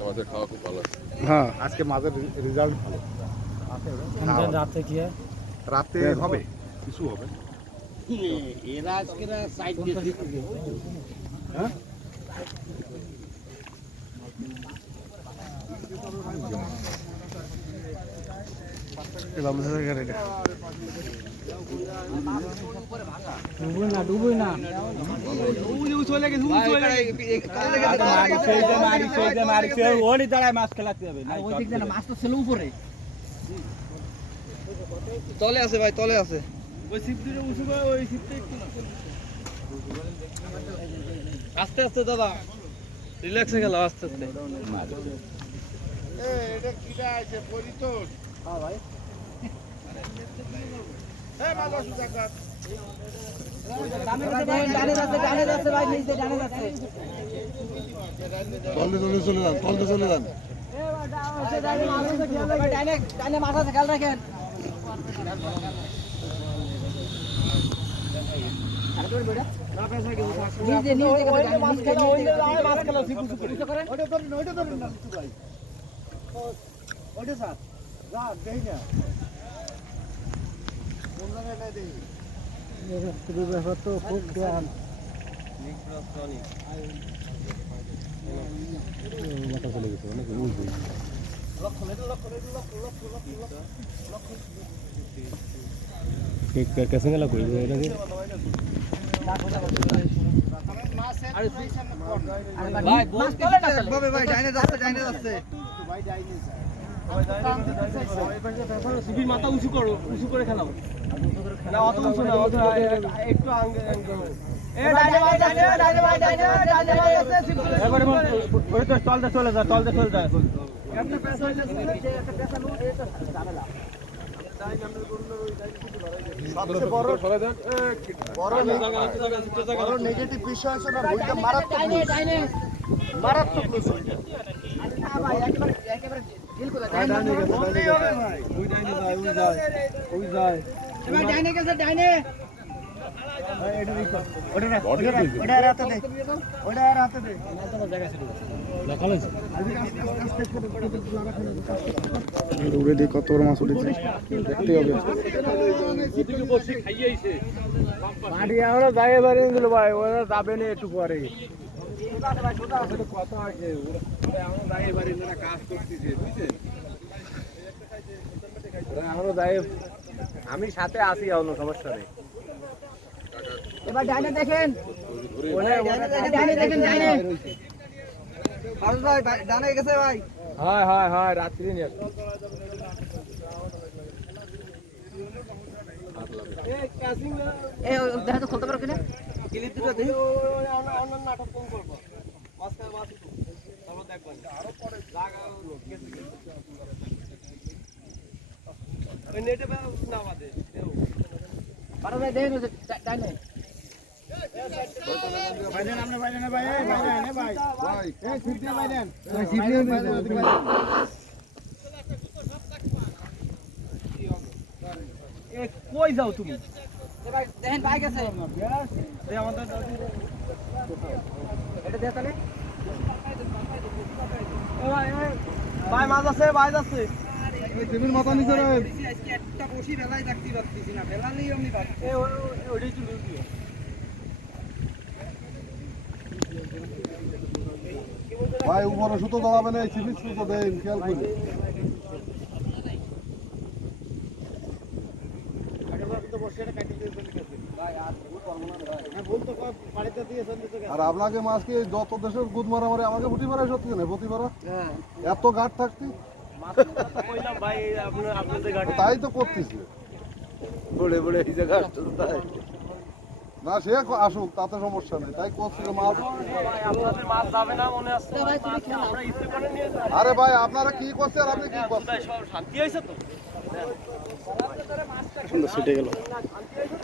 আমাদের খাওয়া খুব ভালো। হ্যাঁ আজকে মাছের রেজাল্ট ভালো। রাতে কি রাতে হবে কিছু হবে। এরা আজকে সাইড দিয়ে হ্যাঁ ডুবই না মাছ খেলাতে হবে মাছ তো ছিল উপরে তলে আছে ভাই, তলে আছে। ওই সিপ দিয়ে উঁচু করে ওই সিপটা একটু না আস্তে আস্তে দাদা রিল্যাক্সে গেল আস্তে আস্তে এটা কিটা আছে পরিতোষ। হ্যাঁ ভাই হ্যাঁ ভালো সুজাতা ডানে যাচ্ছে ভাই নিচে ডানে যাচ্ছে তলতে চলে যান ডানে মাথা খেয়াল রাখেন ব্যাপার তো খুব জ্ঞান মাথা চলে গেছে অনেক कैसे गला कोई लगे ভাই বস তলে না ভাই, ভাই ডাইনে যাচ্ছে, ডাইনে যাচ্ছে। সিপির মাথা উঁচু করো, উঁচু করে খেলাও না অত উঁচু না অত একটু আঙ্গে এ ডাইনে ভাই ডাইনে ডাইনে ভাই ডাইনে ডাইনে ভাই আছে সিপির এবারে ওই তো তলতে চলে যা তলতে চলে যা একটা পেছ হইছে একটা পেছ নো এটা ঝামেলা ডাইনে আমরা গরুর ওই ডাইনে কিছু ধরাই সবচেয়ে বড় সরে দেন বড় নেগেটিভ বিষয় আছে না বইটা মারাত্মক ডাইনে মারাত্মক ওইটা না ভাই একেবারে ঢিল করে ডাইনে গেছে ভাই ওই ডাইনে যায় ওই যায় ভাই ডাইনে গেছে ডাইনে উড়ে দিয়ে কত বড় মাছ উঠেছে দেখতে হবে মাটি আমরা যাই বাড়ি দিল ভাই ওরা যাবে না একটু পরে কত আছে আমরা যাই বাড়ি না কাজ করতেছে বুঝছেন আমরা যাই আমি সাথে আসি কোনো সমস্যা নেই এবার ডাইনে দেখেন ডাইনে দেখেন ডাইনে আরে ভাই, ডানে গেছে ভাই। হয় হয় হয় রাত্রি নিয়ে দেখা তো খুলতে পারো কিনা ক্লিপ দুটো দেখি। নাটক কোন করবো মাঝখানে মাছ তারপর দেখবেন আরো পরে জায়গা ওই নেটে না বাদে পারো ভাই দেখেন ডাইনে বাইরেন আমরা বাইরেন ভাই এই বাইরেন ভাই ভাই এই ছিপ দিয়ে বাইরেন ছিপ দিয়ে বাইরেন। এ কই যাও তুমি ভাই দেখেন বাইক আছে। দে আমাদের এটা দে তাহলে ও ভাই ভাই মাছ আছে ভাই আছে এই ছিপের মাথা নিচে রে আজকে একটা বসি বেলায় দেখতে পাচ্ছি না, বেলালেই আমি পাচ্ছি। এ ওইটাই চলে দিও ভাই উপরে সুতো দাঁড়াবে না এই ছিপির সুতো দেন খেয়াল করে আর আপনাকে মাছকে যত দেশের গুদ মারামারি আমাকে ফুটি মারা সত্যি না প্রতি মারা এত গাঢ় থাকতি কইলাম ভাই আপনাদের গাড়ি তাই তো করতেছি বড়ে বড়ে এই জায়গা তাই না সে আসুক তাতে সমস্যা নেই তাই করছিল মাছ ভাই আপনাদের মাছ যাবে না মনে আছে আমরা ইচ্ছে করে নিয়ে যাই আরে ভাই আপনারা কি করছেন আর আপনি কি করছেন সব শান্তি হয়েছে তো সেটে গেল শান্তি হয়েছে